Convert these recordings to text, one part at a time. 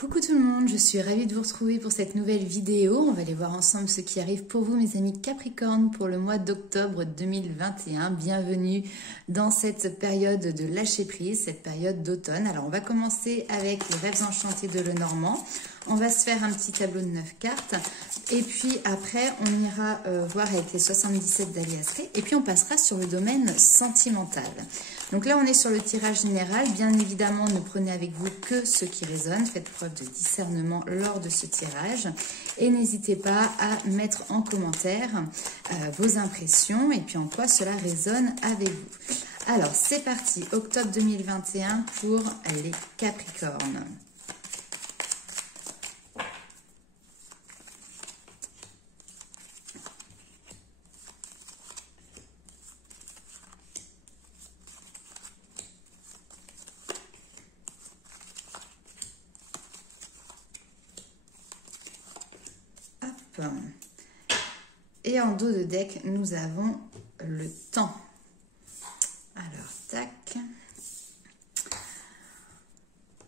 Coucou tout le monde, je suis ravie de vous retrouver pour cette nouvelle vidéo. On va aller voir ensemble ce qui arrive pour vous mes amis Capricorne pour le mois d'octobre 2021. Bienvenue dans cette période de lâcher prise, cette période d'automne. Alors on va commencer avec les rêves enchantés de Lenormand. On va se faire un petit tableau de 9 cartes et puis après on ira voir avec les 77 d'Aliasré et puis on passera sur le domaine sentimental. Donc là on est sur le tirage général, bien évidemment ne prenez avec vous que ce qui résonne, faites preuve de discernement lors de ce tirage et n'hésitez pas à mettre en commentaire vos impressions et puis en quoi cela résonne avec vous. Alors c'est parti, octobre 2021 pour les Capricornes. Et en dos de deck, nous avons le temps. Alors, tac.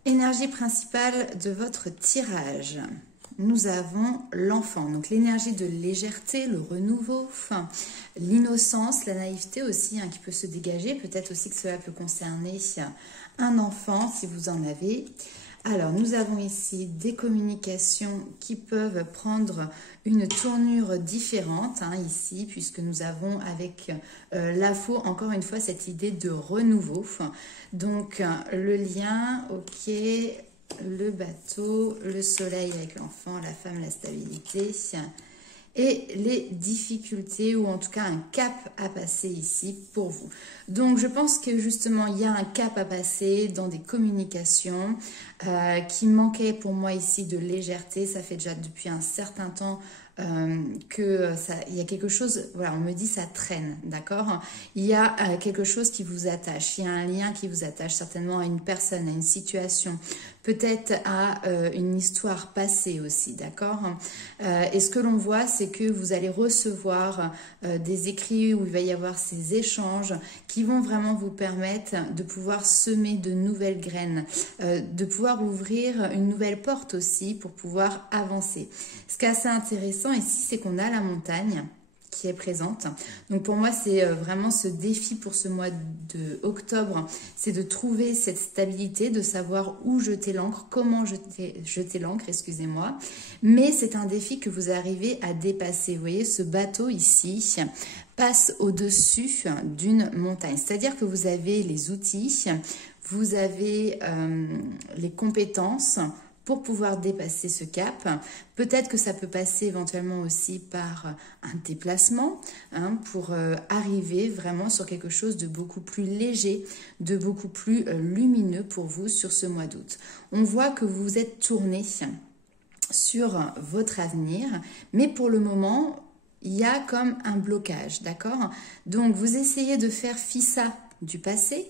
Énergie principale de votre tirage. Nous avons l'enfant, donc l'énergie de légèreté, le renouveau, l'innocence, la naïveté aussi qui peut se dégager. Peut-être aussi que cela peut concerner un enfant si vous en avez. Alors, nous avons ici des communications qui peuvent prendre une tournure différente, ici, puisque nous avons avec la faux, encore une fois, cette idée de renouveau. Donc, le lien, ok, le bateau, le soleil avec l'enfant, la femme, la stabilité et les difficultés ou en tout cas un cap à passer ici pour vous. Donc je pense que justement il y a un cap à passer dans des communications qui manquait pour moi ici de légèreté. Ça fait déjà depuis un certain temps il y a quelque chose, voilà, on me dit ça traîne, d'accord? Il y a quelque chose qui vous attache, il y a un lien qui vous attache certainement à une personne, à une situation, peut-être à une histoire passée aussi, d'accord? Et ce que l'on voit, c'est que vous allez recevoir des écrits où il va y avoir ces échanges qui vont vraiment vous permettre de pouvoir semer de nouvelles graines, de pouvoir ouvrir une nouvelle porte aussi pour pouvoir avancer. Ce qui est assez intéressant ici, c'est qu'on a la montagne qui est présente. Donc pour moi, c'est vraiment ce défi pour ce mois de octobre, c'est de trouver cette stabilité, de savoir où jeter l'ancre, comment jeter l'ancre, excusez-moi. Mais c'est un défi que vous arrivez à dépasser. Vous voyez, ce bateau ici passe au-dessus d'une montagne. C'est-à-dire que vous avez les outils, vous avez les compétences pour pouvoir dépasser ce cap. Peut-être que ça peut passer éventuellement aussi par un déplacement pour arriver vraiment sur quelque chose de beaucoup plus léger, de beaucoup plus lumineux pour vous sur ce mois d'août. On voit que vous vous êtes tourné sur votre avenir, mais pour le moment, il y a comme un blocage, d'accord? Donc, vous essayez de faire fi-ça du passé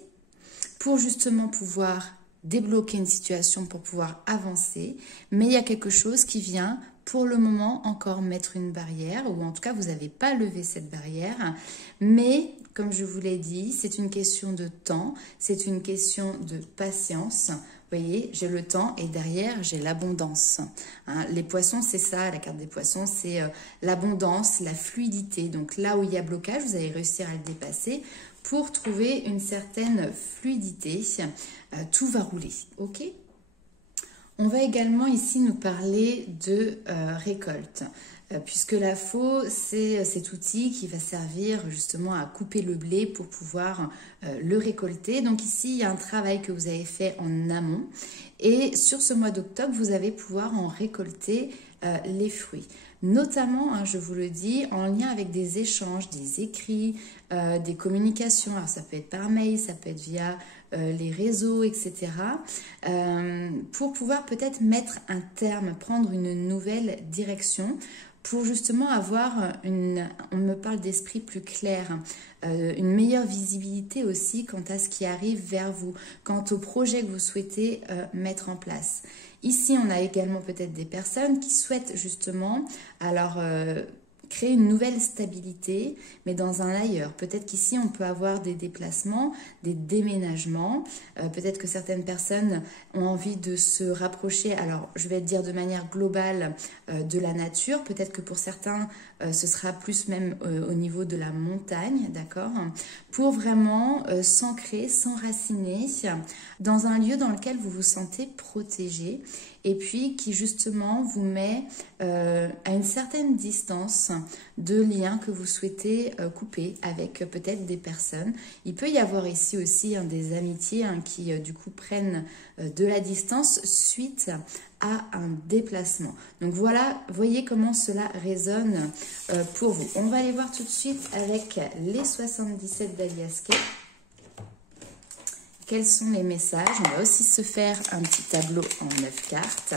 pour justement pouvoir débloquer une situation pour pouvoir avancer, mais il y a quelque chose qui vient pour le moment encore mettre une barrière, ou en tout cas vous n'avez pas levé cette barrière, mais comme je vous l'ai dit, c'est une question de temps, c'est une question de patience. Vous voyez, j'ai le temps et derrière j'ai l'abondance. Les poissons, c'est ça, la carte des poissons, c'est l'abondance, la fluidité. Donc là où il y a blocage, vous allez réussir à le dépasser pour trouver une certaine fluidité. Tout va rouler, ok? On va également ici nous parler de récolte, puisque la faux, c'est cet outil qui va servir justement à couper le blé pour pouvoir le récolter. Donc ici, il y a un travail que vous avez fait en amont. Et sur ce mois d'octobre, vous allez pouvoir en récolter les fruits. Notamment, je vous le dis, en lien avec des échanges, des écrits, des communications. Alors ça peut être par mail, ça peut être via les réseaux, etc. Pour pouvoir peut-être mettre un terme, prendre une nouvelle direction pour justement avoir on me parle d'esprit plus clair, une meilleure visibilité aussi quant à ce qui arrive vers vous, quant au projet que vous souhaitez mettre en place. Ici, on a également peut-être des personnes qui souhaitent justement, alors créer une nouvelle stabilité, mais dans un ailleurs. Peut-être qu'ici, on peut avoir des déplacements, des déménagements. Peut-être que certaines personnes ont envie de se rapprocher, alors je vais dire de manière globale, de la nature. Peut-être que pour certains, ce sera plus même au niveau de la montagne, d'accord? Pour vraiment s'ancrer, s'enraciner dans un lieu dans lequel vous vous sentez protégé et puis qui justement vous met à une certaine distance de liens que vous souhaitez couper avec peut-être des personnes. Il peut y avoir ici aussi des amitiés qui du coup prennent de la distance suite à un déplacement. Donc voilà, voyez comment cela résonne pour vous. On va aller voir tout de suite avec les 77 d'Alias Kay. Quels sont les messages? On va aussi se faire un petit tableau en 9 cartes.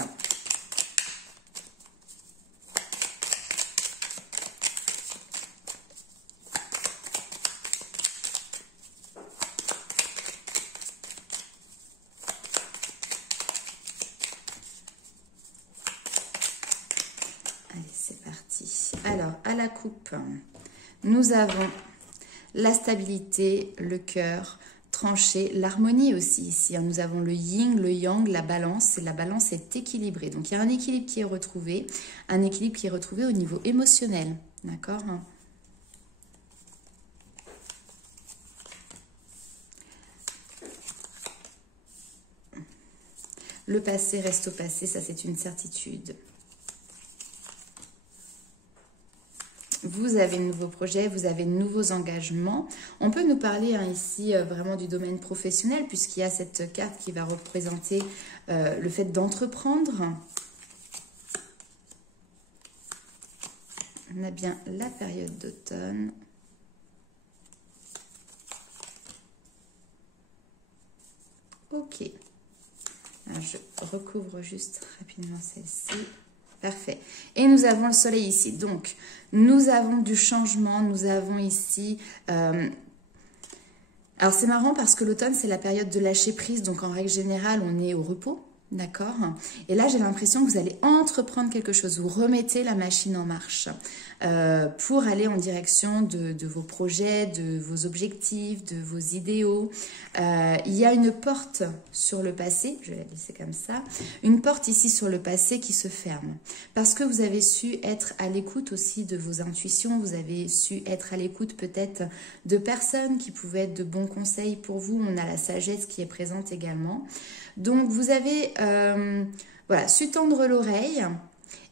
Allez, c'est parti. Alors, à la coupe, nous avons la stabilité, le cœur, tranché, l'harmonie aussi ici. Nous avons le yin, le yang, la balance, et la balance est équilibrée. Donc, il y a un équilibre qui est retrouvé, au niveau émotionnel, d'accord? Le passé reste au passé, ça c'est une certitude. Vous avez de nouveaux projets, vous avez de nouveaux engagements. On peut nous parler ici vraiment du domaine professionnel puisqu'il y a cette carte qui va représenter le fait d'entreprendre. On a bien la période d'automne. Ok. Alors, je recouvre juste rapidement celle-ci. Parfait. Et nous avons le soleil ici. Donc, nous avons du changement. Nous avons ici... alors, c'est marrant parce que l'automne, c'est la période de lâcher prise. Donc, en règle générale, on est au repos. D'accord? Et là, j'ai l'impression que vous allez entreprendre quelque chose. Vous remettez la machine en marche pour aller en direction de vos projets, de vos objectifs, de vos idéaux. Il y a une porte sur le passé, je vais la laisser comme ça, une porte ici sur le passé qui se ferme. Parce que vous avez su être à l'écoute aussi de vos intuitions, vous avez su être à l'écoute peut-être de personnes qui pouvaient être de bons conseils pour vous. On a la sagesse qui est présente également. Donc, vous avez voilà, su tendre l'oreille,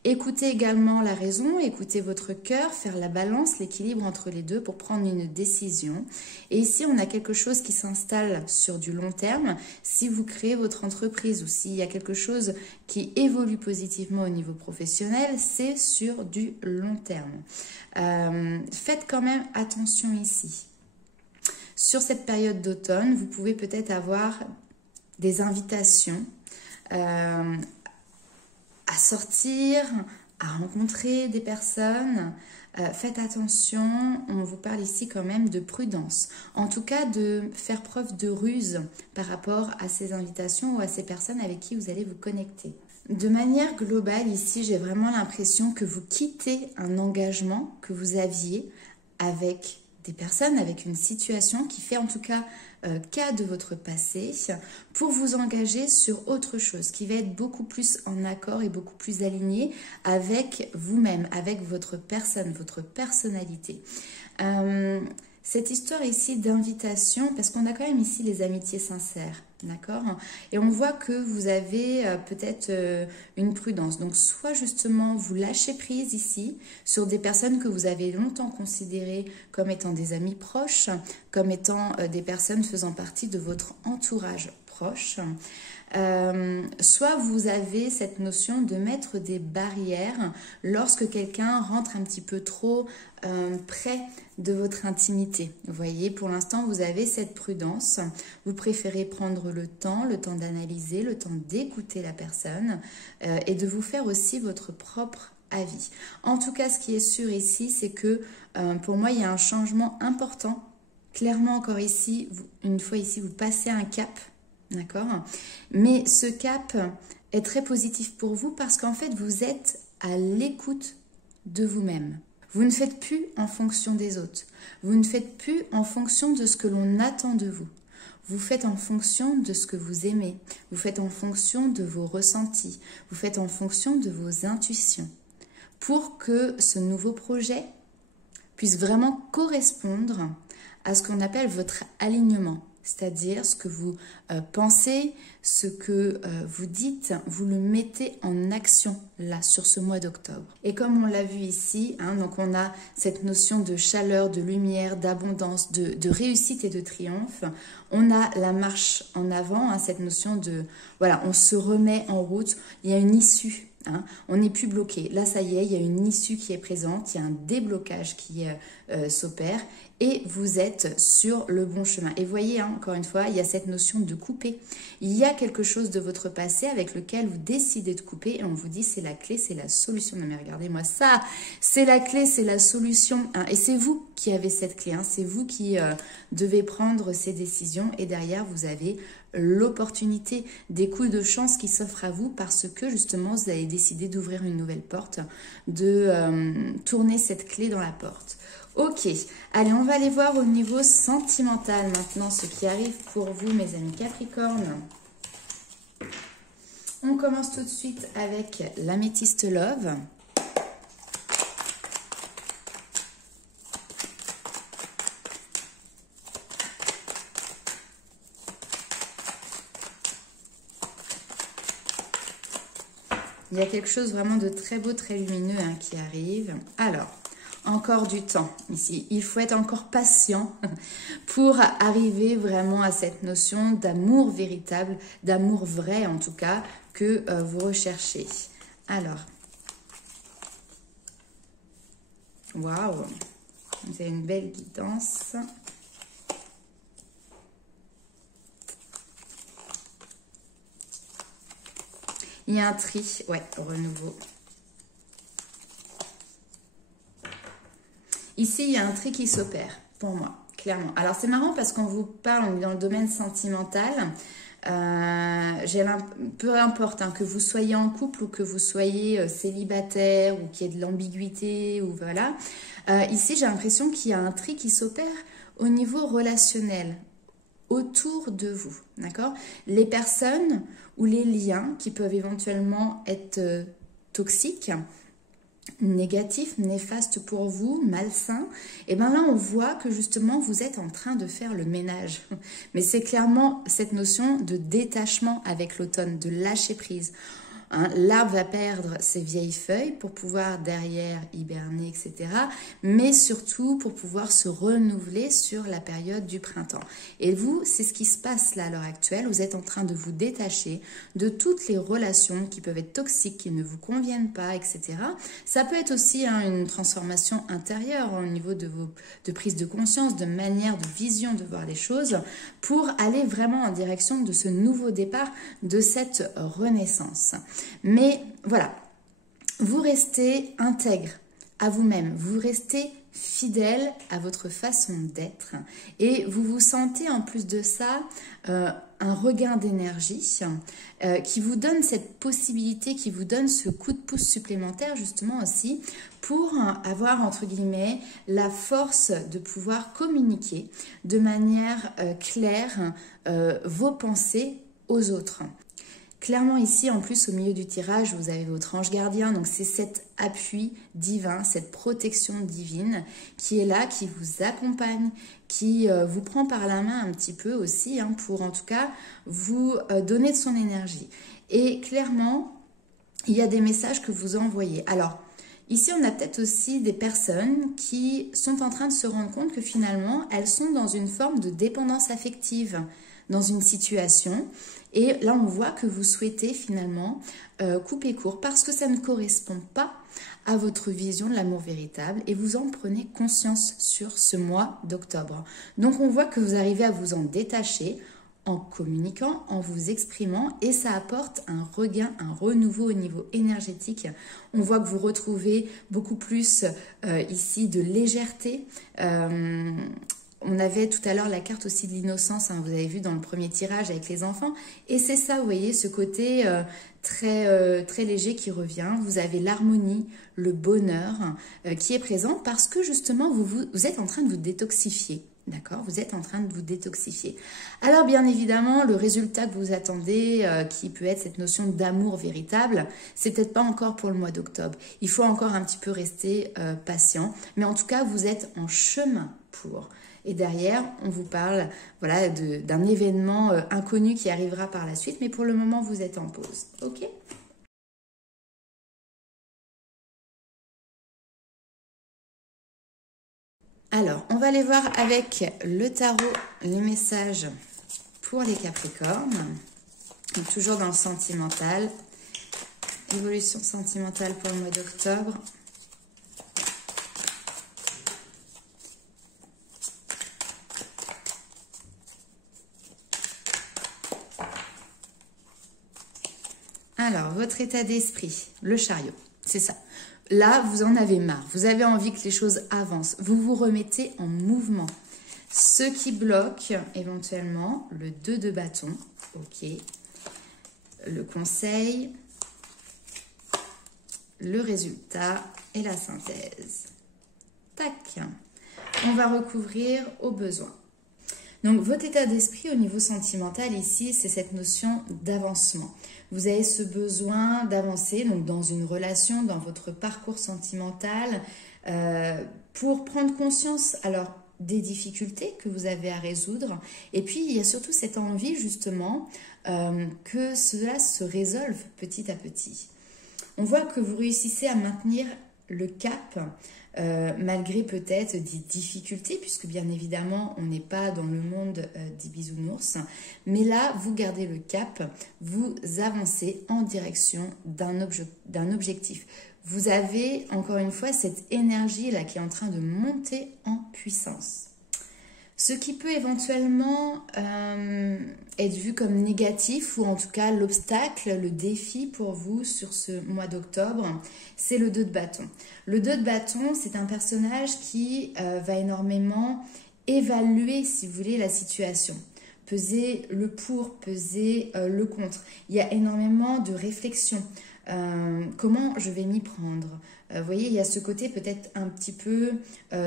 écoutez également la raison, écoutez votre cœur, faire la balance, l'équilibre entre les deux pour prendre une décision. Et ici, on a quelque chose qui s'installe sur du long terme. Si vous créez votre entreprise ou s'il y a quelque chose qui évolue positivement au niveau professionnel, c'est sur du long terme. Faites quand même attention ici. Sur cette période d'automne, vous pouvez peut-être avoir des invitations à sortir, à rencontrer des personnes. Faites attention, on vous parle ici quand même de prudence. En tout cas, de faire preuve de ruse par rapport à ces invitations ou à ces personnes avec qui vous allez vous connecter. De manière globale, ici, j'ai vraiment l'impression que vous quittez un engagement que vous aviez avec des personnes, avec une situation qui fait en tout cas cas de votre passé, pour vous engager sur autre chose qui va être beaucoup plus en accord et beaucoup plus aligné avec vous-même, avec votre personne, votre personnalité. Cette histoire ici d'invitation, parce qu'on a quand même ici les amitiés sincères, d'accord? Et on voit que vous avez peut-être une prudence. Donc, soit justement, vous lâchez prise ici sur des personnes que vous avez longtemps considérées comme étant des amis proches, comme étant des personnes faisant partie de votre entourage proche. Soit vous avez cette notion de mettre des barrières lorsque quelqu'un rentre un petit peu trop près de votre intimité. Vous voyez, pour l'instant, vous avez cette prudence. Vous préférez prendre le temps d'analyser, le temps d'écouter la personne et de vous faire aussi votre propre avis. En tout cas, ce qui est sûr ici, c'est que pour moi, il y a un changement important. Clairement, encore ici, une fois ici, vous passez un cap. D'accord? Mais ce cap est très positif pour vous parce qu'en fait, vous êtes à l'écoute de vous-même. Vous ne faites plus en fonction des autres. Vous ne faites plus en fonction de ce que l'on attend de vous. Vous faites en fonction de ce que vous aimez. Vous faites en fonction de vos ressentis. Vous faites en fonction de vos intuitions. Pour que ce nouveau projet puisse vraiment correspondre à ce qu'on appelle votre alignement. C'est-à-dire ce que vous pensez, ce que vous dites, vous le mettez en action là sur ce mois d'octobre. Et comme on l'a vu ici, donc on a cette notion de chaleur, de lumière, d'abondance, de réussite et de triomphe. On a la marche en avant, cette notion de, voilà, on se remet en route, il y a une issue. On n'est plus bloqué. Là, ça y est, il y a une issue qui est présente, il y a un déblocage qui s'opère et vous êtes sur le bon chemin. Et voyez, encore une fois, il y a cette notion de couper. Il y a quelque chose de votre passé avec lequel vous décidez de couper et on vous dit c'est la clé, c'est la solution. Non mais regardez-moi ça, c'est la clé, c'est la solution. Et c'est vous qui avez cette clé, c'est vous qui devez prendre ces décisions et derrière vous avez l'opportunité, des coups de chance qui s'offrent à vous parce que justement vous avez décidé d'ouvrir une nouvelle porte, de tourner cette clé dans la porte. Ok, allez, on va aller voir au niveau sentimental maintenant ce qui arrive pour vous, mes amis Capricorne. On commence tout de suite avec l'améthyste Love. Il y a quelque chose vraiment de très beau, très lumineux qui arrive. Alors, encore du temps ici. Il faut être encore patient pour arriver vraiment à cette notion d'amour véritable, d'amour vrai en tout cas, que vous recherchez. Alors, waouh, vous avez une belle guidance. Il y a un tri, ouais, renouveau. Ici, il y a un tri qui s'opère, pour moi, clairement. Alors, c'est marrant parce qu'on vous parle, on est dans le domaine sentimental. Peu importe, que vous soyez en couple ou que vous soyez célibataire ou qu'il y ait de l'ambiguïté, ou voilà. Ici, j'ai l'impression qu'il y a un tri qui s'opère au niveau relationnel, autour de vous, d'accord? Les personnes ou les liens qui peuvent éventuellement être toxiques, négatifs, néfastes pour vous, malsains, et bien là on voit que justement vous êtes en train de faire le ménage. Mais c'est clairement cette notion de détachement avec l'automne, de lâcher prise. L'arbre va perdre ses vieilles feuilles pour pouvoir derrière hiberner, etc. Mais surtout pour pouvoir se renouveler sur la période du printemps. Et vous, c'est ce qui se passe là à l'heure actuelle. Vous êtes en train de vous détacher de toutes les relations qui peuvent être toxiques, qui ne vous conviennent pas, etc. Ça peut être aussi une transformation intérieure au niveau de prise de conscience, de manière, de vision de voir les choses, pour aller vraiment en direction de ce nouveau départ, de cette renaissance. Mais voilà, vous restez intègre à vous-même, vous restez fidèle à votre façon d'être et vous vous sentez en plus de ça un regain d'énergie qui vous donne cette possibilité, qui vous donne ce coup de pouce supplémentaire justement aussi pour avoir entre guillemets la force de pouvoir communiquer de manière claire vos pensées aux autres. Clairement ici, en plus, au milieu du tirage, vous avez votre ange gardien. Donc, c'est cet appui divin, cette protection divine qui est là, qui vous accompagne, qui vous prend par la main un petit peu aussi, pour en tout cas vous donner de son énergie. Et clairement, il y a des messages que vous envoyez. Alors, ici, on a peut-être aussi des personnes qui sont en train de se rendre compte que finalement, elles sont dans une forme de dépendance affective dans une situation. Et là, on voit que vous souhaitez finalement couper court parce que ça ne correspond pas à votre vision de l'amour véritable et vous en prenez conscience sur ce mois d'octobre. Donc, on voit que vous arrivez à vous en détacher en communiquant, en vous exprimant et ça apporte un regain, un renouveau au niveau énergétique. On voit que vous retrouvez beaucoup plus ici de légèreté. On avait tout à l'heure la carte aussi de l'innocence, vous avez vu dans le premier tirage avec les enfants. Et c'est ça, vous voyez, ce côté très léger qui revient. Vous avez l'harmonie, le bonheur qui est présent parce que justement vous êtes en train de vous détoxifier. D'accord, vous êtes en train de vous détoxifier. Alors bien évidemment, le résultat que vous attendez, qui peut être cette notion d'amour véritable, c'est peut-être pas encore pour le mois d'octobre. Il faut encore un petit peu rester patient. Mais en tout cas, vous êtes en chemin pour. Et derrière, on vous parle voilà, d'un événement inconnu qui arrivera par la suite. Mais pour le moment, vous êtes en pause. Ok ? Alors, on va aller voir avec le tarot les messages pour les Capricornes. Donc, toujours dans le sentimental. Évolution sentimentale pour le mois d'octobre. Alors, votre état d'esprit, le chariot, c'est ça. Là, vous en avez marre. Vous avez envie que les choses avancent. Vous vous remettez en mouvement. Ce qui bloque, éventuellement, le 2 de bâton. Ok. Le conseil, le résultat et la synthèse. Tac. On va recouvrir au besoin. Donc, votre état d'esprit au niveau sentimental ici, c'est cette notion d'avancement. Vous avez ce besoin d'avancer donc dans une relation, dans votre parcours sentimental, pour prendre conscience alors des difficultés que vous avez à résoudre. Et puis, il y a surtout cette envie justement que cela se résolve petit à petit. On voit que vous réussissez à maintenir le cap malgré peut-être des difficultés, puisque bien évidemment, on n'est pas dans le monde des bisounours. Mais là, vous gardez le cap, vous avancez en direction d'un objectif. Vous avez, encore une fois, cette énergie-là qui est en train de monter en puissance. Ce qui peut éventuellement être vu comme négatif, ou en tout cas l'obstacle, le défi pour vous sur ce mois d'octobre, c'est le 2 de bâton. Le 2 de bâton, c'est un personnage qui va énormément évaluer, si vous voulez, la situation. Peser le pour, peser le contre. Il y a énormément de réflexion. Comment je vais m'y prendre? Vous voyez, il y a ce côté peut-être un petit peu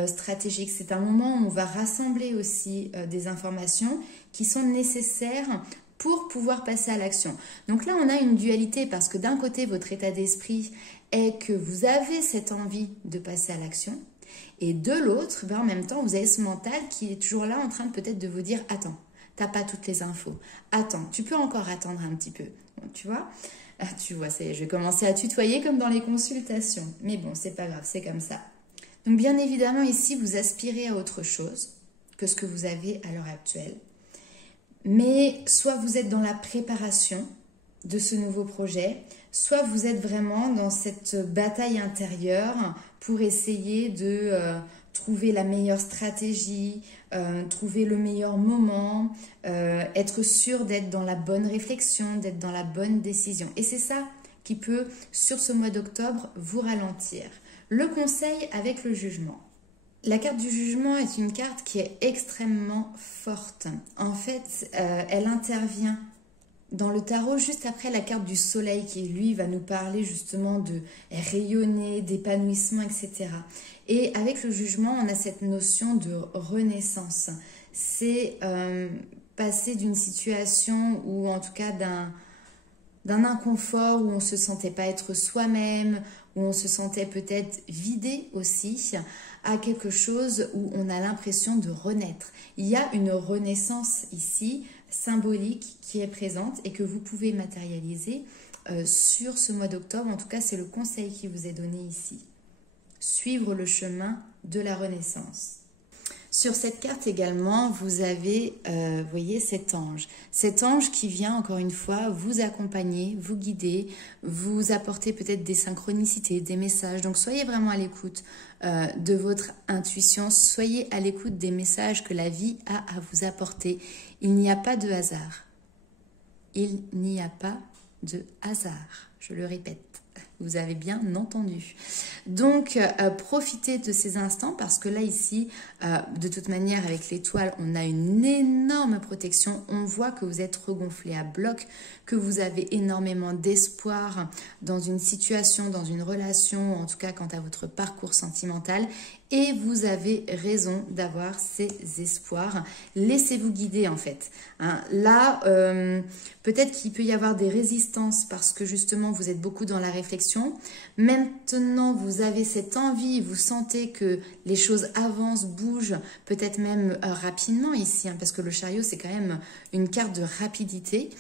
stratégique. C'est un moment où on va rassembler aussi des informations qui sont nécessaires pour pouvoir passer à l'action. Donc là, on a une dualité parce que d'un côté, votre état d'esprit est que vous avez cette envie de passer à l'action. Et de l'autre, en même temps, vous avez ce mental qui est toujours là en train de peut-être de vous dire « Attends, t'as pas toutes les infos. Attends, tu peux encore attendre un petit peu. » Tu vois ? Ah, tu vois, je vais commencer à tutoyer comme dans les consultations. Mais bon, c'est pas grave, c'est comme ça. Donc bien évidemment, ici, vous aspirez à autre chose que ce que vous avez à l'heure actuelle. Mais soit vous êtes dans la préparation de ce nouveau projet, soit vous êtes vraiment dans cette bataille intérieure pour essayer de trouver la meilleure stratégie, trouver le meilleur moment, être sûr d'être dans la bonne réflexion, d'être dans la bonne décision. Et c'est ça qui peut, sur ce mois d'octobre, vous ralentir. Le conseil avec le jugement. La carte du jugement est une carte qui est extrêmement forte. En fait, elle intervient dans le tarot juste après la carte du soleil qui, lui, va nous parler justement de rayonner, d'épanouissement, etc. Et avec le jugement, on a cette notion de renaissance. C'est passer d'une situation ou en tout cas d'un inconfort où on ne se sentait pas être soi-même, où on se sentait peut-être vidé aussi, à quelque chose où on a l'impression de renaître. Il y a une renaissance ici, symbolique, qui est présente et que vous pouvez matérialiser sur ce mois d'octobre. En tout cas, c'est le conseil qui vous est donné ici. Suivre le chemin de la renaissance. Sur cette carte également, vous avez, vous voyez, cet ange. Cet ange qui vient, encore une fois, vous accompagner, vous guider, vous apporter peut-être des synchronicités, des messages. Donc, soyez vraiment à l'écoute de votre intuition. Soyez à l'écoute des messages que la vie a à vous apporter. Il n'y a pas de hasard. Il n'y a pas de hasard. Je le répète. Vous avez bien entendu. Donc, profitez de ces instants parce que là, ici, de toute manière, avec l'étoile, on a une énorme protection. On voit que vous êtes regonflé à bloc, que vous avez énormément d'espoir dans une situation, dans une relation, en tout cas quant à votre parcours sentimental. Et vous avez raison d'avoir ces espoirs. Laissez-vous guider en fait. Hein. Là, peut-être qu'il peut y avoir des résistances parce que justement vous êtes beaucoup dans la réflexion. Maintenant, vous avez cette envie, vous sentez que les choses avancent, bougent, peut-être même rapidement ici, hein, parce que le chariot c'est quand même une carte de rapidité.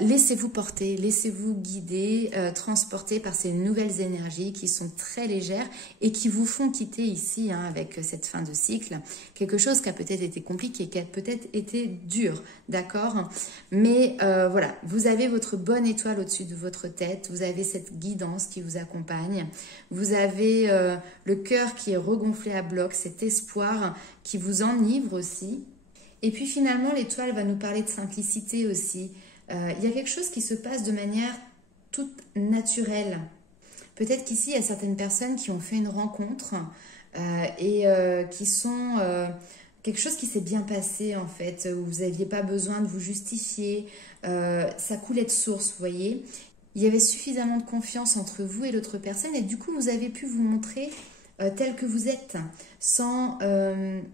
Laissez-vous porter, laissez-vous guider, transporter par ces nouvelles énergies qui sont très légères et qui vous font quitter ici, hein, avec cette fin de cycle, quelque chose qui a peut-être été compliqué, qui a peut-être été dur, d'accord? Mais voilà, vous avez votre bonne étoile au-dessus de votre tête, vous avez cette guidance qui vous accompagne, vous avez le cœur qui est regonflé à bloc, cet espoir qui vous enivre aussi. Et puis finalement, l'étoile va nous parler de simplicité aussi. Il y a quelque chose qui se passe de manière toute naturelle. Peut-être qu'ici, il y a certaines personnes qui ont fait une rencontre et qui sont quelque chose qui s'est bien passé en fait, où vous n'aviez pas besoin de vous justifier. Ça coulait de source, vous voyez. Il y avait suffisamment de confiance entre vous et l'autre personne et du coup, vous avez pu vous montrer tel que vous êtes, sans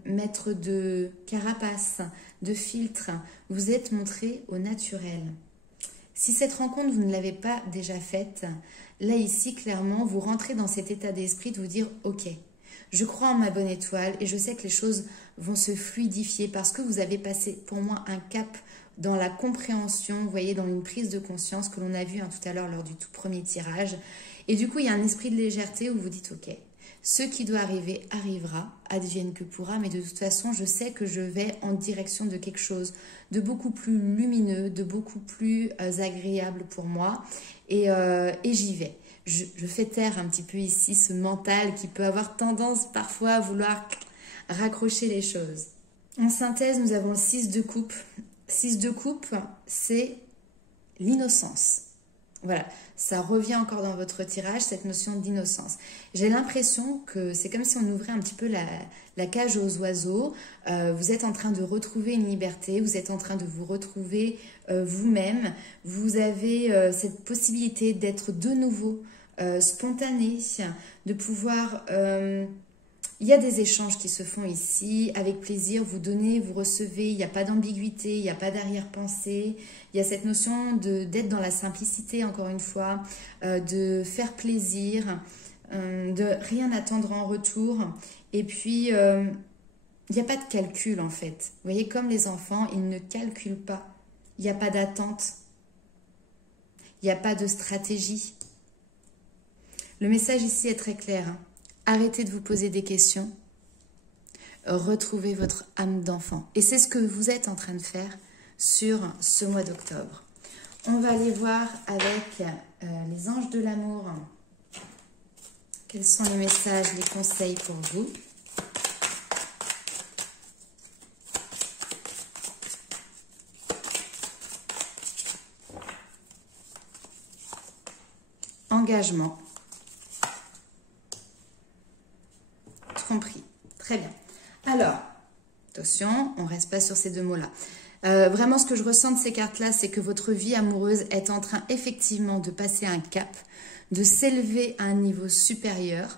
mettre de carapace, de filtre. Vous êtes montré au naturel. Si cette rencontre, vous ne l'avez pas déjà faite, là, ici, clairement, vous rentrez dans cet état d'esprit de vous dire « Ok, je crois en ma bonne étoile et je sais que les choses vont se fluidifier parce que vous avez passé, pour moi, un cap dans la compréhension, vous voyez, dans une prise de conscience que l'on a vu, hein, tout à l'heure lors du tout premier tirage. Et du coup, il y a un esprit de légèreté où vous dites « Ok, ce qui doit arriver arrivera, advienne que pourra, mais de toute façon, je sais que je vais en direction de quelque chose de beaucoup plus lumineux, de beaucoup plus agréable pour moi, et j'y vais. Je fais taire un petit peu ici ce mental qui peut avoir tendance parfois à vouloir raccrocher les choses. En synthèse, nous avons le 6 de coupe. 6 de coupe, c'est l'innocence. Voilà, ça revient encore dans votre tirage, cette notion d'innocence. J'ai l'impression que c'est comme si on ouvrait un petit peu la cage aux oiseaux. Vous êtes en train de retrouver une liberté, vous êtes en train de vous retrouver vous-même. Vous avez cette possibilité d'être de nouveau spontané, de pouvoir... il y a des échanges qui se font ici, avec plaisir, vous donnez, vous recevez, il n'y a pas d'ambiguïté, il n'y a pas d'arrière-pensée, il y a cette notion d'être dans la simplicité, encore une fois, de faire plaisir, de rien attendre en retour, et puis il n'y a pas de calcul en fait. Vous voyez, comme les enfants, ils ne calculent pas, il n'y a pas d'attente, il n'y a pas de stratégie. Le message ici est très clair, hein. Arrêtez de vous poser des questions. Retrouvez votre âme d'enfant. Et c'est ce que vous êtes en train de faire sur ce mois d'octobre. On va aller voir avec les anges de l'amour quels sont les messages, les conseils pour vous. Engagement. Compris. Très bien. Alors, attention, on ne reste pas sur ces deux mots-là. Vraiment, ce que je ressens de ces cartes-là, c'est que votre vie amoureuse est en train effectivement de passer un cap, de s'élever à un niveau supérieur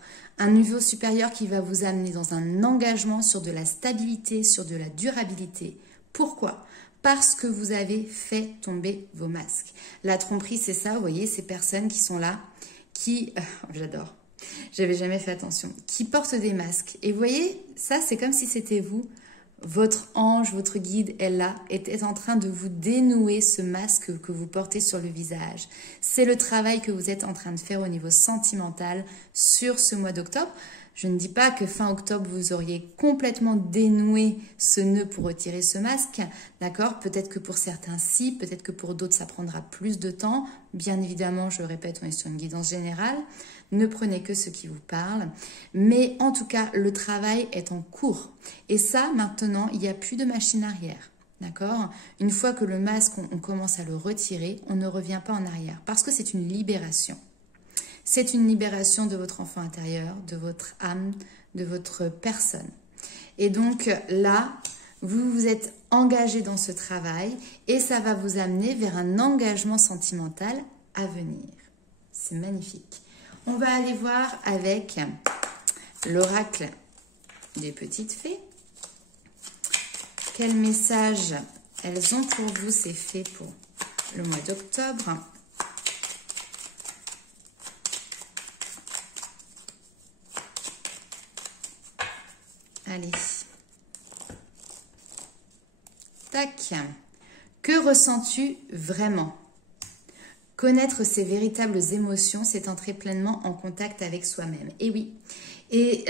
qui va vous amener dans un engagement sur de la stabilité, sur de la durabilité. Pourquoi ? Parce que vous avez fait tomber vos masques. La tromperie, c'est ça, vous voyez, ces personnes qui sont là, qui... j'adore. J'avais jamais fait attention. Qui portent des masques. Et vous voyez, ça, c'est comme si c'était vous. Votre ange, votre guide est là, est en train de vous dénouer ce masque que vous portez sur le visage. C'est le travail que vous êtes en train de faire au niveau sentimental sur ce mois d'octobre. Je ne dis pas que fin octobre, vous auriez complètement dénoué ce nœud pour retirer ce masque, d'accord? Peut-être que pour certains, si, peut-être que pour d'autres, ça prendra plus de temps. Bien évidemment, je le répète, on est sur une guidance générale. Ne prenez que ce qui vous parle. Mais en tout cas, le travail est en cours. Et ça, maintenant, il n'y a plus de machine arrière. D'accord? Une fois que le masque, on commence à le retirer, on ne revient pas en arrière. Parce que c'est une libération. C'est une libération de votre enfant intérieur, de votre âme, de votre personne. Et donc là, vous vous êtes engagé dans ce travail et ça va vous amener vers un engagement sentimental à venir. C'est magnifique. On va aller voir avec l'oracle des petites fées. Quel message elles ont pour vous, ces fées, pour le mois d'octobre? Allez. Tac. Que ressens-tu vraiment? Connaître ses véritables émotions, c'est entrer pleinement en contact avec soi-même. Et oui. Et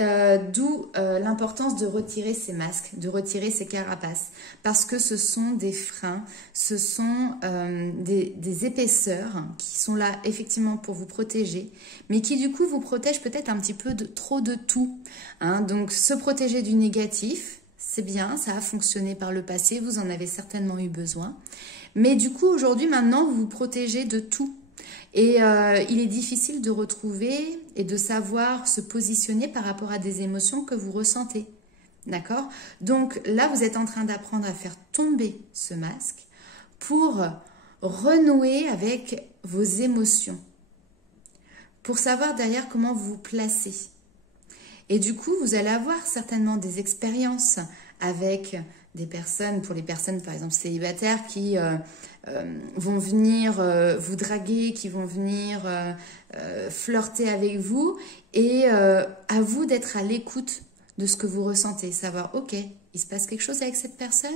d'où l'importance de retirer ces masques, de retirer ces carapaces. Parce que ce sont des freins, ce sont des épaisseurs qui sont là effectivement pour vous protéger, mais qui du coup vous protègent peut-être un petit peu trop de tout. Hein. Donc se protéger du négatif, c'est bien, ça a fonctionné par le passé, vous en avez certainement eu besoin. Mais du coup aujourd'hui maintenant vous vous protégez de tout. Et il est difficile de retrouver et de savoir se positionner par rapport à des émotions que vous ressentez. D'accord? Donc là, vous êtes en train d'apprendre à faire tomber ce masque pour renouer avec vos émotions. Pour savoir derrière comment vous vous placez. Et du coup, vous allez avoir certainement des expériences avec des personnes, pour les personnes par exemple célibataires qui vont venir vous draguer, qui vont venir flirter avec vous et à vous d'être à l'écoute de ce que vous ressentez, savoir ok, il se passe quelque chose avec cette personne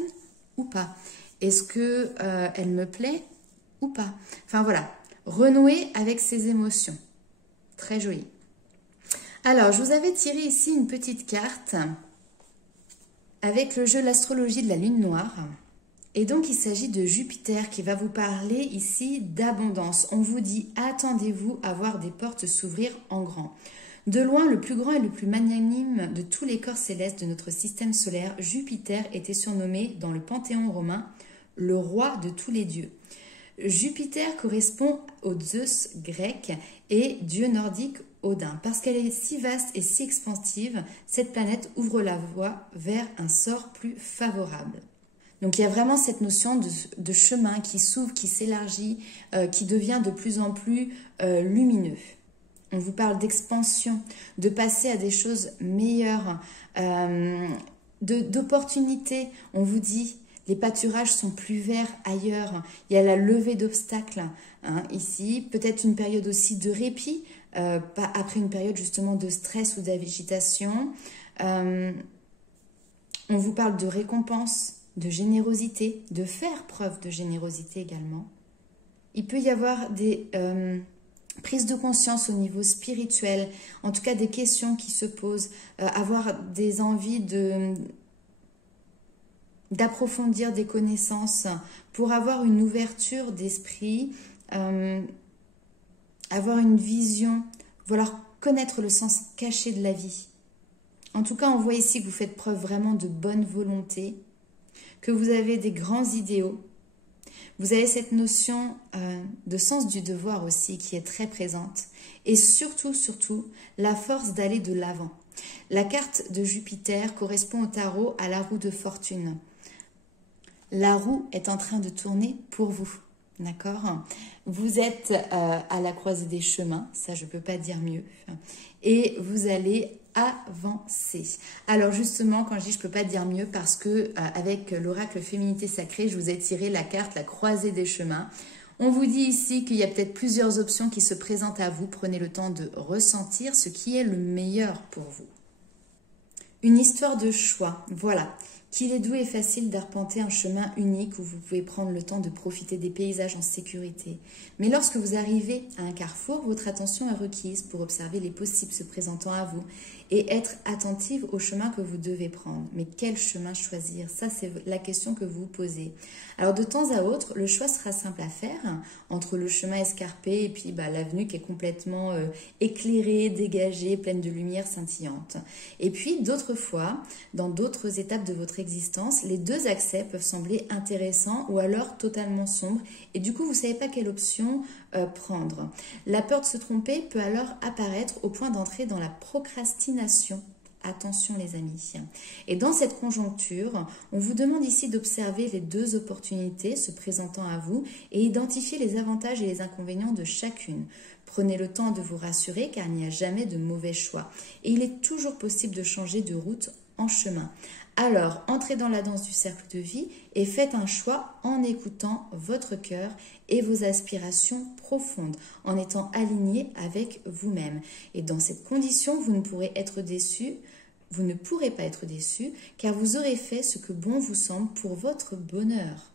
ou pas, est-ce que elle me plaît ou pas, enfin voilà, renouer avec ses émotions, très joli. Alors je vous avais tiré ici une petite carte avec le jeu l'astrologie de la lune noire. Et donc, il s'agit de Jupiter qui va vous parler ici d'abondance. On vous dit, attendez-vous à voir des portes s'ouvrir en grand. De loin, le plus grand et le plus magnanime de tous les corps célestes de notre système solaire, Jupiter était surnommé dans le panthéon romain le roi de tous les dieux. Jupiter correspond au Zeus grec et dieu nordique Odin. Parce qu'elle est si vaste et si expansive, cette planète ouvre la voie vers un sort plus favorable. Donc il y a vraiment cette notion de chemin qui s'ouvre, qui s'élargit, qui devient de plus en plus lumineux. On vous parle d'expansion, de passer à des choses meilleures, d'opportunités. On vous dit, les pâturages sont plus verts ailleurs. Il y a la levée d'obstacles ici. Peut-être une période aussi de répit, après une période justement de stress ou d'agitation. On vous parle de récompense, de générosité, de faire preuve de générosité également. Il peut y avoir des prises de conscience au niveau spirituel, en tout cas des questions qui se posent, avoir des envies d'approfondir des connaissances pour avoir une ouverture d'esprit, avoir une vision, vouloir connaître le sens caché de la vie. En tout cas, on voit ici que vous faites preuve vraiment de bonne volonté, que vous avez des grands idéaux. Vous avez cette notion de sens du devoir aussi qui est très présente. Et surtout, la force d'aller de l'avant. La carte de Jupiter correspond au tarot à la roue de fortune. La roue est en train de tourner pour vous. D'accord? Vous êtes à la croisée des chemins, ça je ne peux pas dire mieux. Et vous allez avancer. Alors justement, quand je dis je ne peux pas dire mieux, parce que avec l'oracle Féminité Sacrée, je vous ai tiré la carte la croisée des chemins. On vous dit ici qu'il y a peut-être plusieurs options qui se présentent à vous. Prenez le temps de ressentir ce qui est le meilleur pour vous. Une histoire de choix, voilà. Qu'il est doux et facile d'arpenter un chemin unique où vous pouvez prendre le temps de profiter des paysages en sécurité. Mais lorsque vous arrivez à un carrefour, votre attention est requise pour observer les possibles se présentant à vous et être attentive au chemin que vous devez prendre. Mais quel chemin choisir? Ça, c'est la question que vous vous posez. Alors, de temps à autre, le choix sera simple à faire entre le chemin escarpé et puis l'avenue qui est complètement éclairée, dégagée, pleine de lumière scintillante. Et puis, d'autres fois, dans d'autres étapes de votre votre existence, les deux accès peuvent sembler intéressants ou alors totalement sombres et du coup vous ne savez pas quelle option prendre. La peur de se tromper peut alors apparaître au point d'entrer dans la procrastination. Attention les amis. Et dans cette conjoncture, on vous demande ici d'observer les deux opportunités se présentant à vous et identifier les avantages et les inconvénients de chacune. Prenez le temps de vous rassurer car il n'y a jamais de mauvais choix. Et il est toujours possible de changer de route en chemin. Alors, entrez dans la danse du cercle de vie et faites un choix en écoutant votre cœur et vos aspirations profondes, en étant aligné avec vous-même. Et dans cette condition, vous ne pourrez être déçu. Vous ne pourrez pas être déçu car vous aurez fait ce que bon vous semble pour votre bonheur.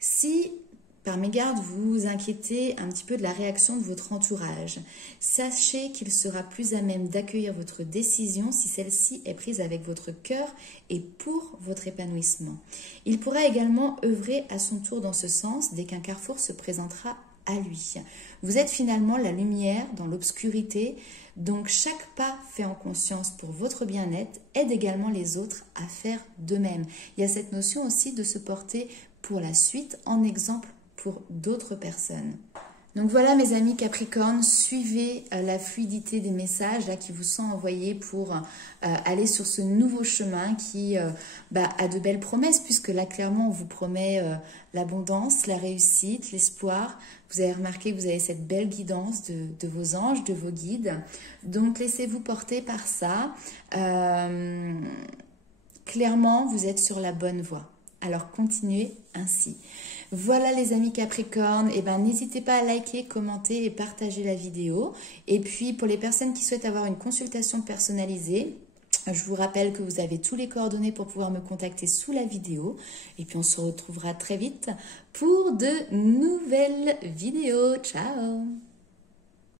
Si par mégarde vous vous inquiétez un petit peu de la réaction de votre entourage, sachez qu'il sera plus à même d'accueillir votre décision si celle-ci est prise avec votre cœur et pour votre épanouissement. Il pourra également œuvrer à son tour dans ce sens dès qu'un carrefour se présentera à lui. Vous êtes finalement la lumière dans l'obscurité, donc chaque pas fait en conscience pour votre bien-être aide également les autres à faire de même. Il y a cette notion aussi de se porter pour la suite en exemple pour d'autres personnes. Donc voilà mes amis Capricorne, suivez la fluidité des messages là, qui vous sont envoyés pour aller sur ce nouveau chemin qui a de belles promesses puisque là clairement on vous promet l'abondance, la réussite, l'espoir. Vous avez remarqué que vous avez cette belle guidance de vos anges, de vos guides. Donc laissez-vous porter par ça. Clairement vous êtes sur la bonne voie. Alors continuez ainsi. Voilà les amis Capricorne, et n'hésitez pas à liker, commenter et partager la vidéo. Et puis pour les personnes qui souhaitent avoir une consultation personnalisée, je vous rappelle que vous avez tous les coordonnées pour pouvoir me contacter sous la vidéo. Et puis on se retrouvera très vite pour de nouvelles vidéos. Ciao!